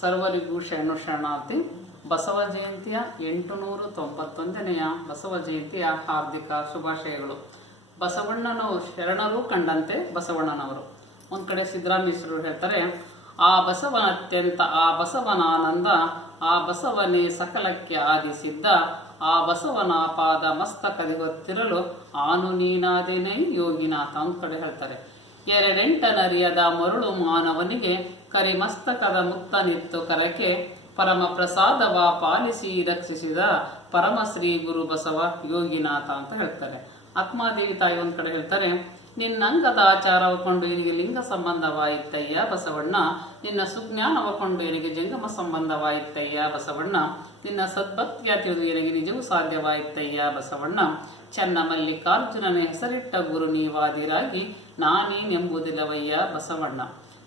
ಸರ್ವರಿಗೂ ಶರಣು ಶರಣಾರ್ಥಿ. ಬಸವ ಜಯಂತಿಯ ಎಂಟುನೂರು ತೊಂಬತ್ತೊಂದನೆಯ ಬಸವ ಜಯಂತಿಯ ಹಾರ್ದಿಕ ಶುಭಾಶಯಗಳು. ಬಸವಣ್ಣನವರು ಶರಣರು ಕಂಡಂತೆ ಬಸವಣ್ಣನವರು. ಒಂದು ಕಡೆ ಸಿದ್ದರಾಮೇಶ್ವರರು ಹೇಳ್ತಾರೆ, ಆ ಬಸವ ಅತ್ಯಂತ ಆ ಬಸವನ ಆನಂದ ಆ ಬಸವನೇ ಸಕಲಕ್ಕೆ ಆದಿಸಿದ್ದ, ಆ ಬಸವನ ಪಾದ ಮಸ್ತಕದಿ ಆನು ನೀನಾದೇನೈ ಯೋಗಿನಾಥ. ಒಂದು ಕಡೆ ಹೇಳ್ತಾರೆ. ಎರಡೆಂಟನರಿಯದ ಮರುಳು ಮಾನವನಿಗೆ ಕರಿಮಸ್ತಕದ ಮುಕ್ತನಿತ್ತು ಕರಕೆ ಪರಮ ಪ್ರಸಾದವ ಪಾಲಿಸಿ ರಕ್ಷಿಸಿದ ಪರಮಶ್ರೀ ಗುರು ಬಸವ ಯೋಗಿನಾಥ ಅಂತ ಹೇಳ್ತಾರೆ. ಆತ್ಮಾದೇವಿ ತಾಯಿ ಒಂದ್ ಕಡೆ ಹೇಳ್ತಾರೆ ನಿನ್ನಂಗದ ಆಚಾರವ ಕೊಂಡು ಲಿಂಗ ಸಂಬಂಧವಾಯಿತಯ್ಯ ಬಸವಣ್ಣ. ನಿನ್ನ ಸುಜ್ಞಾನವ ಕೊಂಡು ಜಂಗಮ ಸಂಬಂಧವಾಯಿತಯ್ಯ ಬಸವಣ್ಣ. ನಿನ್ನ ಸದ್ಭಕ್ತಿಯ ತಿಳಿದು ಎರಿಗೆ ನಿಜವೂ ಸಾಧ್ಯವಾಯಿತಯ್ಯ ಬಸವಣ್ಣ. ಚೆನ್ನ ಮಲ್ಲಿಕಾರ್ಜುನನ ಹೆಸರಿಟ್ಟ ಗುರು ನೀವಾದಿರಾಗಿ ನಾನೇನೆಂಬುದಿಲ್ಲವಯ್ಯ ಬಸವಣ್ಣ.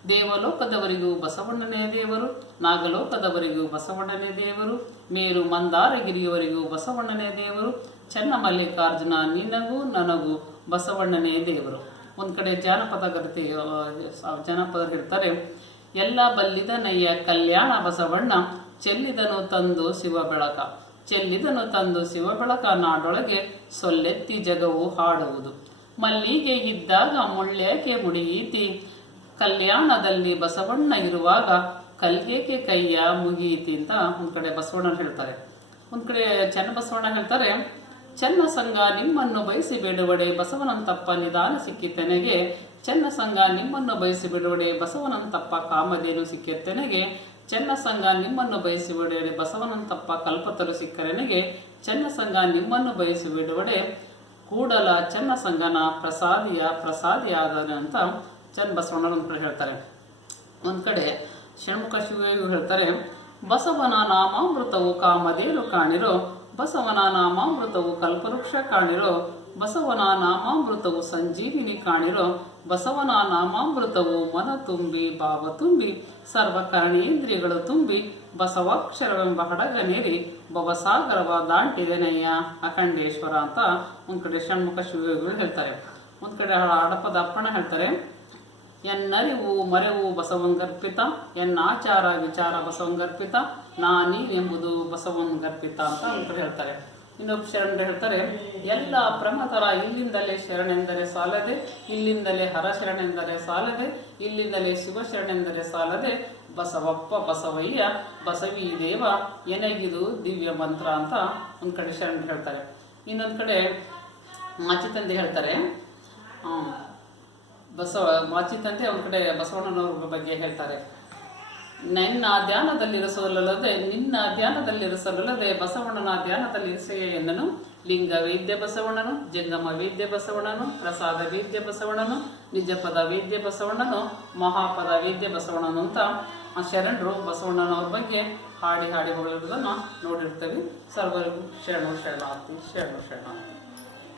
ದೇವಲೋಕದವರಿಗೂ ಬಸವಣ್ಣನೇ ದೇವರು, ನಾಗಲೋಕದವರಿಗೂ ಬಸವಣ್ಣನೇ ದೇವರು, ಮೇರು ಮಂದಾರಗಿರಿಯವರಿಗೂ ಬಸವಣ್ಣನೇ ದೇವರು. ಚೆನ್ನಮಲ್ಲಿಕಾರ್ಜುನ ನಿನಗೂ ನನಗೂ ಬಸವಣ್ಣನೇ ದೇವರು. ಒಂದು ಕಡೆ ಜಾನಪದ ಗತಿ ಜಾನಪದ ಹೇಳ್ತಾರೆ ಎಲ್ಲ ಬಲ್ಲಿದನಯ್ಯ ಕಲ್ಯಾಣ ಬಸವಣ್ಣ, ಚೆಲ್ಲಿದನು ತಂದು ಶಿವ ಬೆಳಕ. ಚೆಲ್ಲಿದನು ತಂದು ಶಿವ ಬೆಳಕ ನಾಡೊಳಗೆ ಸೊಲ್ಲೆತ್ತಿ ಜಗವು ಹಾಡುವುದು. ಮಲ್ಲಿಗೆ ಇದ್ದಾಗ ಮುಳ್ಳೇಕೆ ಮುಡಿಯೀತಿ ಕಲ್ಯಾಣದಲ್ಲಿ ಬಸವಣ್ಣ ಇರುವಾಗ ಕಲ್ಗೇಕೆ ಕೈಯ ಮುಗಿಯಿತಿ ಅಂತ ಒಂದು ಕಡೆ ಬಸವಣ್ಣ ಹೇಳ್ತಾರೆ. ಒಂದು ಕಡೆ ಚನ್ನಬಸವಣ್ಣ ಹೇಳ್ತಾರೆ ಚೆನ್ನ ಸಂಘ ನಿಮ್ಮನ್ನು ಬಯಸಿ ಬಿಡುವಡೆ, ಬಸವನಂತಪ್ಪ ನಿಧಾನ ಸಿಕ್ಕಿತೆನೆಗೆ. ಚೆನ್ನ ಸಂಘ ನಿಮ್ಮನ್ನು ಬಯಸಿ ಬಿಡುವಡೆ, ಬಸವನಂತಪ್ಪ ಕಾಮಧೇನು ಸಿಕ್ಕಿತ್ತೆನೆಗೆ ಚೆನ್ನ ಸಂಘ ನಿಮ್ಮನ್ನು ಬಯಸಿ ಬಿಡುವಡೆ, ಬಸವನಂತಪ್ಪ ಕಲ್ಪತರು ಸಿಕ್ಕರೆನೆಗೆ. ಚೆನ್ನ ಸಂಘ ನಿಮ್ಮನ್ನು ಬಯಸಿ ಬಿಡುವಡೆ, ಕೂಡಲ ಚೆನ್ನ ಸಂಘನ ಪ್ರಸಾದಿಯ ಪ್ರಸಾದಿಯಾದನೆ ಅಂತ ಚನ್ನ ಬಸವಣ್ಣರು ಹೇಳ್ತಾರೆ. ಒಂದು ಕಡೆ ಷಣ್ಮುಖ ಶಿವ ಹೇಳ್ತಾರೆ, ಬಸವನ ನಾಮಾಮೃತವು ಕಾಮಧೇನು ಕಾಣಿರೋ ಬಸವನ ನಾಮಾಮೃತವು ಕಲ್ಪವೃಕ್ಷ ಕಾಣಿರೋ ಬಸವನ ನಾಮಾಮೃತವು ಸಂಜೀವಿನಿ ಕಾಣಿರೋ ಬಸವನ ನಾಮಾಮೃತವು ಮನ ತುಂಬಿ, ಭಾವ ತುಂಬಿ, ಸರ್ವಕರಣೇಂದ್ರಿಯಗಳು ತುಂಬಿ, ಬಸವಾಕ್ಷರವೆಂಬ ಹಡಗನೇರಿ ಭವಸಾಗರವ ದಾಂಟಿದೆನಯ್ಯ. ಅಖಂಡೇಶ್ವರ ಅಂತ ಒಂದು ಕಡೆ ಷಣ್ಮುಖ ಶಿವಯೋಗಿಗಳು ಹೇಳ್ತಾರೆ. ಒಂದು ಕಡೆ ಹಡಪದ ಅಪ್ಪಣ ಹೇಳ್ತಾರೆ, ಎನ್ನರಿವು, ಮರೆವು ಬಸವಂಗರ್ಪಿತ, ಎನ್ನಾಚಾರ ವಿಚಾರ ಬಸವಂಗರ್ಪಿತ ನಾನಿ ಎಂಬುದು ಬಸವಂಗರ್ಪಿತ ಅಂತ ಅಂದ್ರೆ ಹೇಳ್ತಾರೆ. ಇನ್ನೊಬ್ಬ ಶರಣರು ಹೇಳ್ತಾರೆ ಎಲ್ಲ ಪ್ರಮಥರ ಇಲ್ಲಿಂದಲೇ ಶರಣೆಂದರೆ ಸಾಲದೆ ಇಲ್ಲಿಂದಲೇ ಹರ ಶರಣೆಂದರೆ ಸಾಲದೆ ಇಲ್ಲಿಂದಲೇ ಶಿವ ಶರಣೆಂದರೆ ಸಾಲದೆ ಬಸವಪ್ಪ ಬಸವಯ್ಯ ಬಸವಿ ದೇವ ಎನಗಿದು ದಿವ್ಯ ಮಂತ್ರ ಅಂತ ಒಂದ್ ಕಡೆ ಶರಣರು ಹೇಳ್ತಾರೆ. ಇನ್ನೊಂದು ಕಡೆ ಮಾಚಿ ತಂದೆ ಹೇಳ್ತಾರೆ ಬಸವ ಮಾಚಿ ಒಂದು ಒಂದ್ ಕಡೆ ಬಸವಣ್ಣನವ್ರ ಬಗ್ಗೆ ಹೇಳ್ತಾರೆ. ನನ್ನ ಧ್ಯಾನದಲ್ಲಿರಿಸಲಲ್ಲದೆ ನಿನ್ನ ಧ್ಯಾನದಲ್ಲಿರಿಸಲಲ್ಲದೆ ಬಸವಣ್ಣನ ಧ್ಯಾನದಲ್ಲಿರಿಸೆಯ ಎನ್ನನು. ಲಿಂಗ ವೈದ್ಯ ಬಸವಣ್ಣನು, ಜಂಗಮ ವೈದ್ಯ ಬಸವಣ್ಣನು, ಪ್ರಸಾದ ವೈದ್ಯ ಬಸವಣ್ಣನು, ನಿಜಪದ ವೈದ್ಯ ಬಸವಣ್ಣನು, ಮಹಾಪದ ವೈದ್ಯ ಬಸವಣ್ಣನು ಅಂತ ಆ ಶರಣರು ಬಸವಣ್ಣನವ್ರ ಬಗ್ಗೆ ಹಾಡಿ ಹಾಡಿ ಹೊಳಿರುವುದನ್ನು ನೋಡಿರ್ತೇವೆ. ಸರ್ವರಿಗೂ ಶರಣು ಶರಣಾರ್ಥಿ ಶರಣು ಶರಣಾರ್ಥಿ.